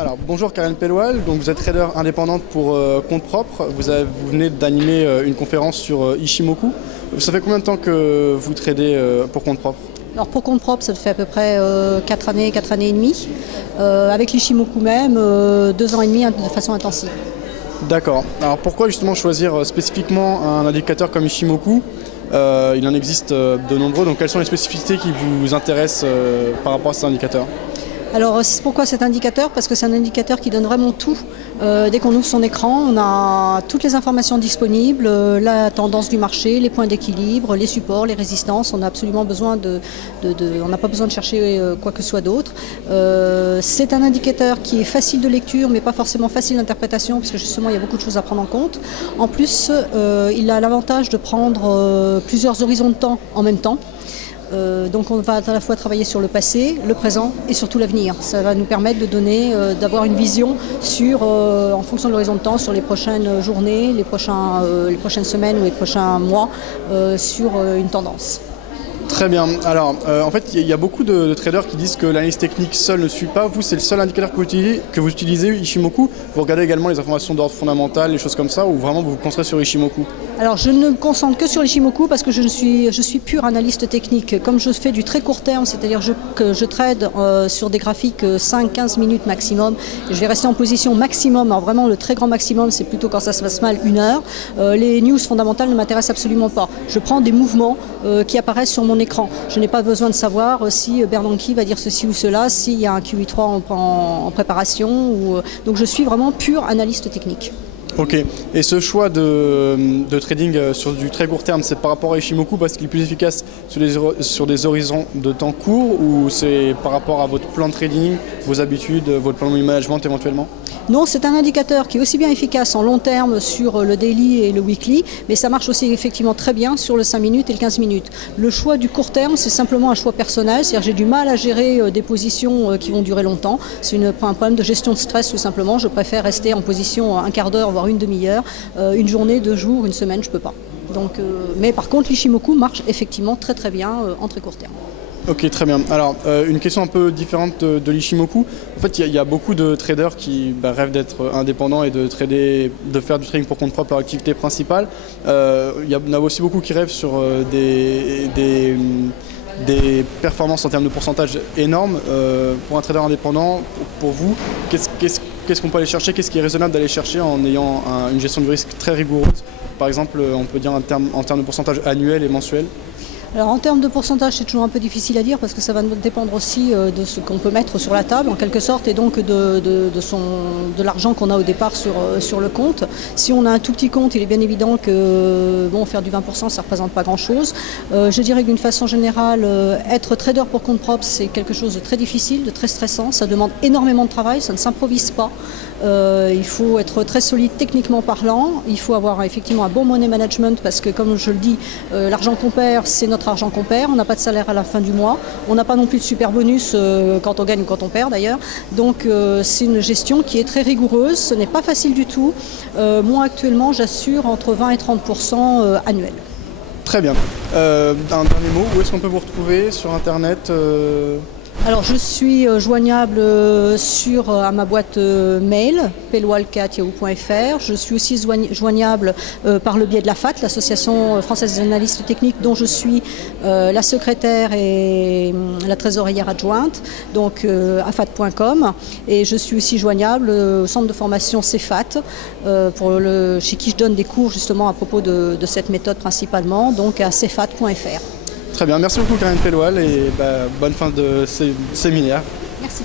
Alors bonjour Karen Pelloual, donc vous êtes trader indépendante pour compte propre. Vous venez d'animer une conférence sur Ishimoku. Ça fait combien de temps que vous tradez pour compte propre? Alors pour compte propre, ça fait à peu près 4 années et demie. Avec l'Ishimoku même, 2 ans et demi de façon intensive. D'accord. Alors pourquoi justement choisir spécifiquement un indicateur comme Ishimoku? Il en existe de nombreux, donc quelles sont les spécificités qui vous intéressent par rapport à cet indicateur? Alors pourquoi cet indicateur? Parce que c'est un indicateur qui donne vraiment tout. Dès qu'on ouvre son écran, on a toutes les informations disponibles, la tendance du marché, les points d'équilibre, les supports, les résistances. On a absolument besoin on n'a pas besoin de chercher quoi que ce soit d'autre. C'est un indicateur qui est facile de lecture, mais pas forcément facile d'interprétation, parce que justement il y a beaucoup de choses à prendre en compte. En plus, il a l'avantage de prendre plusieurs horizons de temps en même temps. Donc on va à la fois travailler sur le passé, le présent et surtout l'avenir. Ça va nous permettre de d'avoir une vision sur, en fonction de l'horizon de temps, sur les prochaines journées, les prochaines semaines ou les prochains mois, sur une tendance. Très bien. Alors, en fait, il y a beaucoup de traders qui disent que l'analyse technique seule ne suffit pas. Vous, c'est le seul indicateur que vous utilisez, Ishimoku. Vous regardez également les informations d'ordre fondamental, les choses comme ça, ou vraiment vous vous concentrez sur Ishimoku? Alors, je ne me concentre que sur l'Ishimoku parce que je suis pur analyste technique. Comme je fais du très court terme, c'est-à-dire que je trade sur des graphiques 5-15 minutes maximum, et je vais rester en position maximum. Alors vraiment, le très grand maximum, c'est plutôt quand ça se passe mal, 1 heure. Les news fondamentales ne m'intéressent absolument pas. Je prends des mouvements qui apparaissent sur mon écran. Je n'ai pas besoin de savoir si Bernanke va dire ceci ou cela, s'il y a un QE3 en préparation. Donc je suis vraiment pur analyste technique. Ok. Et ce choix de trading sur du très court terme, c'est par rapport à Ishimoku parce qu'il est plus efficace sur des horizons de temps courts, ou c'est par rapport à votre plan de trading, vos habitudes, votre plan de management éventuellement? Non, c'est un indicateur qui est aussi bien efficace en long terme sur le daily et le weekly, mais ça marche aussi effectivement très bien sur le 5 minutes et le 15 minutes. Le choix du court terme, c'est simplement un choix personnel, c'est-à-dire j'ai du mal à gérer des positions qui vont durer longtemps. C'est un problème de gestion de stress tout simplement. Je préfère rester en position un quart d'heure, voire une demi-heure, une journée, 2 jours, une semaine, je ne peux pas. Donc, mais par contre, l'Ishimoku marche effectivement très très bien en très court terme. Ok, très bien. Alors, une question un peu différente de l'Ishimoku. En fait, il y a beaucoup de traders qui rêvent d'être indépendants et de faire du trading pour compte propre, leur activité principale. Il y en a aussi beaucoup qui rêvent sur des performances en termes de pourcentage énormes. Pour un trader indépendant, pour vous, qu'est-ce qu'on peut aller chercher? Qu'est-ce qui est raisonnable d'aller chercher en ayant une gestion du risque très rigoureuse? Par exemple, on peut dire en termes de pourcentage annuel et mensuel. Alors en termes de pourcentage, c'est toujours un peu difficile à dire parce que ça va dépendre aussi de ce qu'on peut mettre sur la table en quelque sorte, et donc de l'argent qu'on a au départ sur le compte. Si on a un tout petit compte, il est bien évident que faire du 20%, ça ne représente pas grand-chose. Je dirais que d'une façon générale, être trader pour compte propre, c'est quelque chose de très difficile, de très stressant. Ça demande énormément de travail, ça ne s'improvise pas. Il faut être très solide techniquement parlant. Il faut avoir effectivement un bon money management parce que, comme je le dis, l'argent qu'on perd, c'est notre argent qu'on perd. On n'a pas de salaire à la fin du mois. On n'a pas non plus de super bonus quand on gagne ou quand on perd d'ailleurs. Donc c'est une gestion qui est très rigoureuse. Ce n'est pas facile du tout. Moi actuellement, j'assure entre 20 et 30% annuels. Très bien. Un dernier mot, où est-ce qu'on peut vous retrouver sur Internet? Alors je suis joignable à ma boîte mail, pelloual@yahoo.fr. Je suis aussi joignable par le biais de la FAT, l'Association française des analystes techniques, dont je suis la secrétaire et la trésorière adjointe, donc afat.com. Et je suis aussi joignable au centre de formation CEFAT, chez qui je donne des cours justement à propos de cette méthode principalement, donc à cefat.fr. Très bien, merci beaucoup Karen Pelloual et bonne fin de séminaire. Merci.